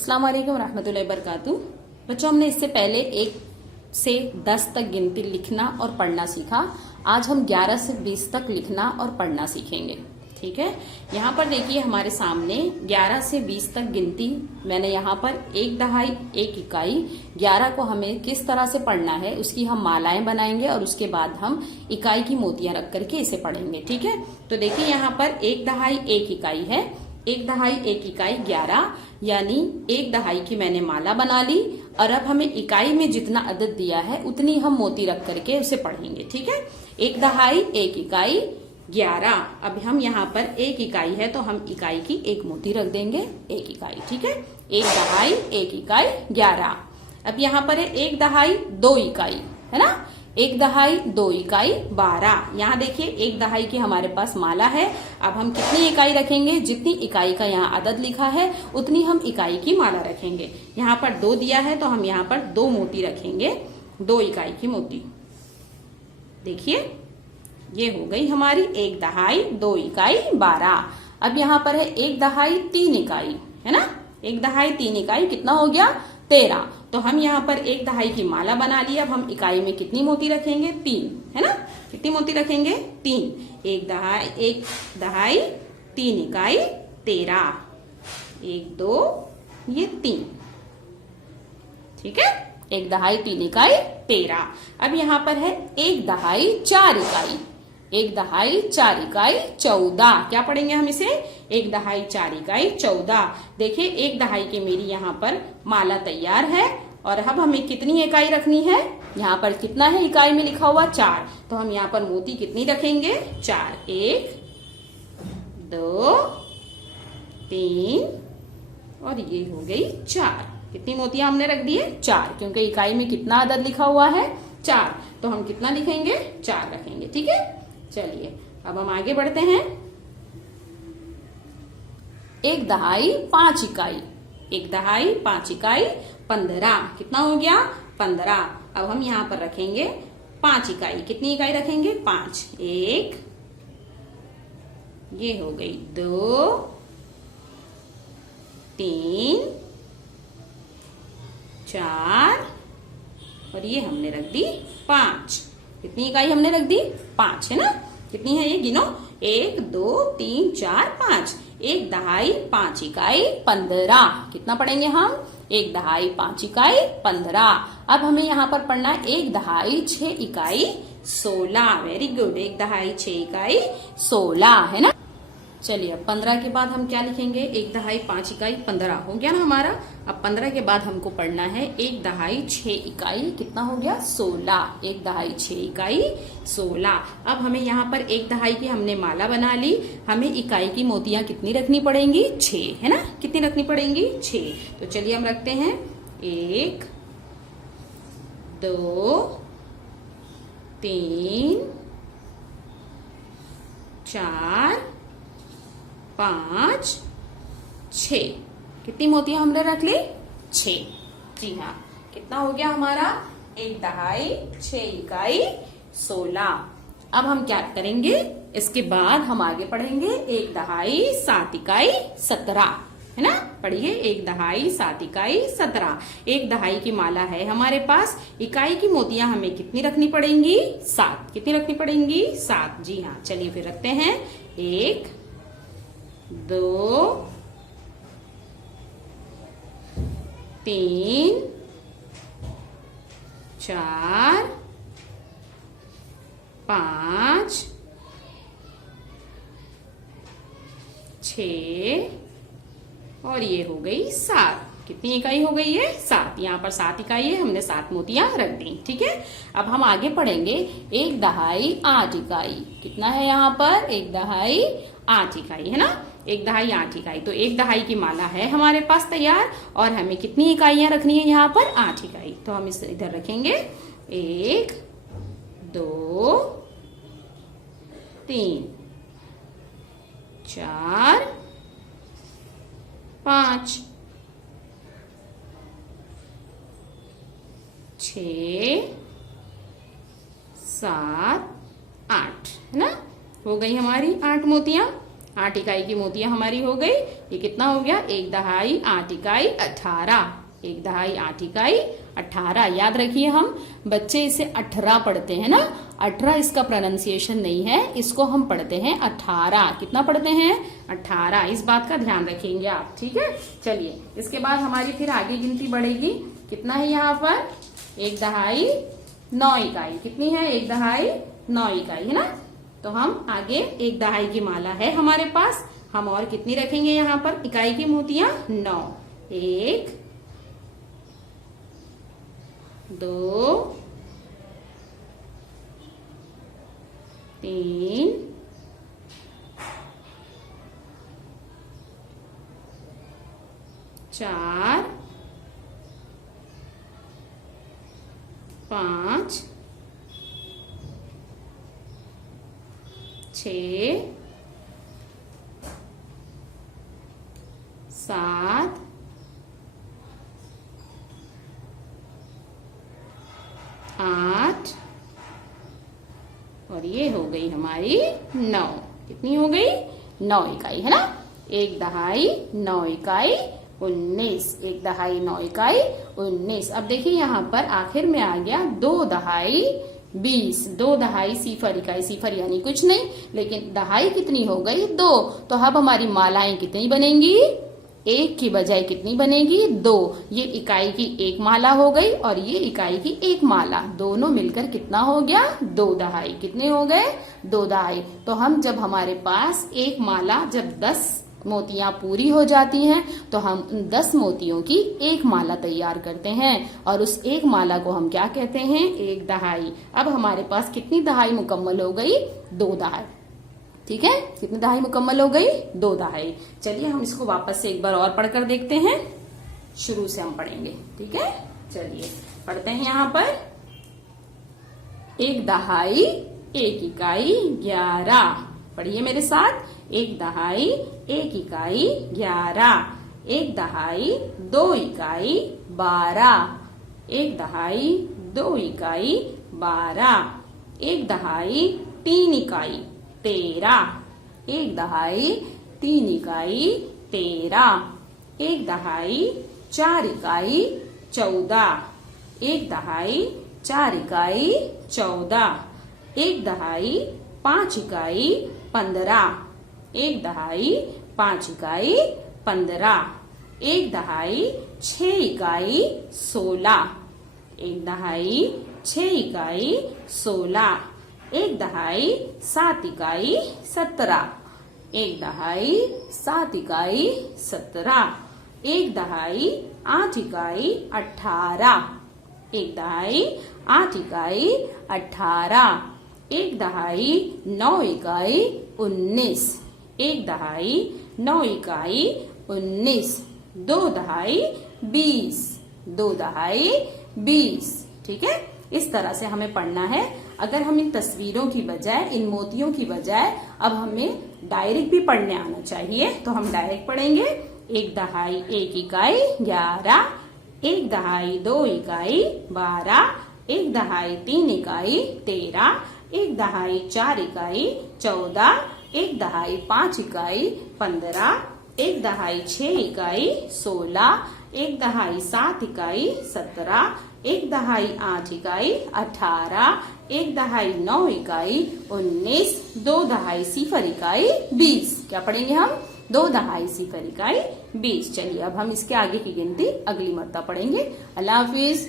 अस्सलाम वालेकुम रहमतुल्लाहि वबरकातुहू। बच्चों, हमने इससे पहले 1 से 10 तक गिनती लिखना और पढ़ना सीखा। आज हम 11 से 20 तक लिखना और पढ़ना सीखेंगे। ठीक है, यहाँ पर देखिए हमारे सामने 11 से 20 तक गिनती मैंने यहाँ पर 1 दहाई 1 इकाई 11 को हमें किस तरह से पढ़ना है उसकी हम मालाएं बनाएंगे और उसके बाद हम इकाई की मोतियां रख करके इसे पढ़ेंगे। ठीक है, तो देखिए यहाँ पर 1 दहाई 1 इकाई है। 1 दहाई 1 इकाई 11, यानी 1 दहाई की मैंने माला बना ली और अब हमें इकाई में जितना अदद दिया है उतनी हम मोती रख करके उसे पढ़ेंगे। ठीक है, 1 दहाई 1 इकाई 11। अब हम यहाँ पर 1 इकाई है तो हम इकाई की 1 मोती रख देंगे, 1 इकाई। ठीक है, 1 दहाई 1 इकाई 11। अब यहाँ पर है 1 दहाई 2 इकाई, है ना। 1 दहाई 2 इकाई 12। यहाँ देखिए 1 दहाई की हमारे पास माला है। अब हम कितनी इकाई रखेंगे, जितनी इकाई का यहाँ अदद लिखा है उतनी हम इकाई की माला रखेंगे। यहाँ पर 2 दिया है तो हम यहाँ पर 2 मोती रखेंगे, 2 इकाई की मोती। देखिए ये हो गई हमारी 1 दहाई 2 इकाई 12। अब यहाँ पर है 1 दहाई 3 इकाई, है ना। 1 दहाई 3 इकाई कितना हो गया, 13। तो हम यहाँ पर 1 दहाई की माला बना ली। अब हम इकाई में कितनी मोती रखेंगे, 3, है ना। कितनी मोती रखेंगे, 3। 1 दहाई 3 इकाई 13, 1 2 ये 3। ठीक है, 1 दहाई 3 इकाई 13। अब यहाँ पर है 1 दहाई 4 इकाई, 1 दहाई 4 इकाई 14। क्या पढ़ेंगे हम इसे, 1 दहाई 4 इकाई 14। देखिए 1 दहाई की मेरी यहाँ पर माला तैयार है और अब हमें कितनी इकाई रखनी है, यहाँ पर कितना है इकाई में लिखा हुआ 4, तो हम यहाँ पर मोती कितनी रखेंगे, 4। 1 2 3 और ये हो गई 4। कितनी मोतियां हमने रख दिए, 4, क्योंकि इकाई में कितना अदद लिखा हुआ है, 4, तो हम कितना लिखेंगे, 4 रखेंगे। ठीक है, चलिए अब हम आगे बढ़ते हैं। 1 दहाई 5 इकाई, 1 दहाई 5 इकाई 15। कितना हो गया, 15। अब हम यहाँ पर रखेंगे 5 इकाई। कितनी इकाई रखेंगे, 5। 1 ये हो गई 2 3 4 और ये हमने रख दी 5। कितनी इकाई हमने रख दी, 5, है ना। कितनी है ये गिनो, 1 2 3 4 5। 1 दहाई 5 इकाई 15। कितना पढ़ेंगे हम, 1 दहाई 5 इकाई 15। अब हमें यहाँ पर पढ़ना है 1 दहाई 6 इकाई 16। वेरी गुड, 1 दहाई 6 इकाई 16, है ना। चलिए अब 15 के बाद हम क्या लिखेंगे, 1 दहाई 5 इकाई 15 हो गया ना हमारा। अब 15 के बाद हमको पढ़ना है 1 दहाई 6 इकाई, कितना हो गया, 16। 1 दहाई 6 इकाई 16। अब हमें यहाँ पर 1 दहाई की हमने माला बना ली। हमें इकाई की मोतियां कितनी रखनी पड़ेंगी, 6, है ना। कितनी रखनी पड़ेंगी, 6। तो चलिए हम रखते हैं 1 2 3 4 5 6। कितनी मोतियां हमने रख ली, 6। जी हाँ, कितना हो गया हमारा, 1 दहाई 6 इकाई 16। अब हम क्या करेंगे, इसके बाद हम आगे पढ़ेंगे 1 दहाई 7 इकाई 17, है ना। पढ़िए 1 दहाई 7 इकाई 17। 1 दहाई की माला है हमारे पास। इकाई की मोतियां हमें कितनी रखनी पड़ेंगी, 7। कितनी रखनी पड़ेंगी, 7। जी हाँ, चलिए फिर रखते हैं 1 2 3 4 5 6 और ये हो गई 7। कितनी इकाई हो गई है, 7। यहाँ पर 7 इकाई है, हमने 7 मोतियां रख दी। ठीक है, अब हम आगे पढ़ेंगे 1 दहाई 8 इकाई। कितना है यहाँ पर, 1 दहाई 8 इकाई, है ना। 1 दहाई 8 इकाई, तो 1 दहाई की माला है हमारे पास तैयार और हमें कितनी इकाइयां रखनी है यहाँ पर, 8 इकाई। तो हम इसे इधर रखेंगे 1 2 3 4 5 6 7 8, है ना। हो गई हमारी 8 मोतियां। 8 इकाई की मोतियां हमारी हो गई। ये कितना हो गया? 1 दहाई 8 इकाई 18। 1 दहाई 8 इकाई 18। याद रखिए हम बच्चे इसे 18 पढ़ते हैं ना, 18 इसका प्रोनाउंसिएशन नहीं है, इसको हम पढ़ते हैं 18। कितना पढ़ते हैं? 18। इस बात का ध्यान रखेंगे आप, ठीक है। चलिए इसके बाद हमारी फिर आगे गिनती बढ़ेगी। कितना है यहाँ पर? 1 दहाई 9 इकाई। कितनी है? 1 दहाई 9 इकाई है ना। तो हम आगे 1 दहाई की माला है हमारे पास, हम और कितनी रखेंगे यहाँ पर इकाई की मोतियां? 9। 1 2 3 4 5 6 7 8 और ये हो गई हमारी 9। कितनी हो गई? 9 इकाई है ना। 1 दहाई 9 इकाई 19। 1 दहाई 9 इकाई 19। अब देखिए यहाँ पर आखिर में आ गया 2 दहाई 20। 2 दहाई सिफर इकाई, सिफर यानी कुछ नहीं, लेकिन दहाई कितनी हो गई? 2। तो अब हमारी मालाएं कितनी बनेंगी? 1 की बजाय कितनी बनेगी? 2। ये इकाई की 1 माला हो गई और ये इकाई की 1 माला, दोनों मिलकर कितना हो गया? 2 दहाई। कितने हो गए? 2 दहाई। तो हम जब हमारे पास 1 माला, जब 10 मोतियां पूरी हो जाती हैं तो हम 10 मोतियों की 1 माला तैयार करते हैं और उस 1 माला को हम क्या कहते हैं? 1 दहाई। अब हमारे पास कितनी दहाई मुकम्मल हो गई? 2 दहाई। ठीक है, कितनी दहाई मुकम्मल हो गई? 2 दहाई। चलिए हम इसको वापस से एक बार और पढ़कर देखते हैं, शुरू से हम पढ़ेंगे। ठीक है, चलिए पढ़ते हैं। यहाँ पर 1 दहाई 1 इकाई 11। पढ़िए मेरे साथ। 1 दहाई 1 इकाई 11। 1 दहाई 2 इकाई 12। 1 दहाई 2 इकाई 12। 1 दहाई 3 इकाई 13। 1 दहाई 3 इकाई 13। 1 दहाई 4 इकाई 14। 1 दहाई 4 इकाई 14। 1 दहाई 5 इकाई 15। 1 दहाई 5 इकाई 15। 1 दहाई 6 इकाई 16। 1 दहाई 6 इकाई 16। 1 दहाई 7 इकाई 17। 1 दहाई 7 इकाई 17। 1 दहाई 8 इकाई 18। 1 दहाई 8 इकाई 18। 1 दहाई 9 इकाई 19। 1 दहाई 9 इकाई 19। 2 दहाई 20। 2 दहाई 20। ठीक है, इस तरह से हमें पढ़ना है। अगर हम इन तस्वीरों की बजाय, इन मोतियों की बजाय अब हमें डायरेक्ट भी पढ़ने आना चाहिए, तो हम डायरेक्ट पढ़ेंगे। 1 दहाई 1 इकाई 11। 1 दहाई 2 इकाई 12। 1 दहाई 3 इकाई 13। 1 दहाई 4 इकाई 14। 1 दहाई 5 इकाई 15। 1 दहाई 6 इकाई 16। 1 दहाई 7 इकाई 17। 1 दहाई 8 इकाई 18। 1 दहाई 9 इकाई 19। 2 दहाई सिफर इकाई 20। क्या पढ़ेंगे हम? 2 दहाई सिफर इकाई 20। चलिए अब हम इसके आगे की गिनती अगली मर्तबा पढ़ेंगे। अल्लाह हाफिज।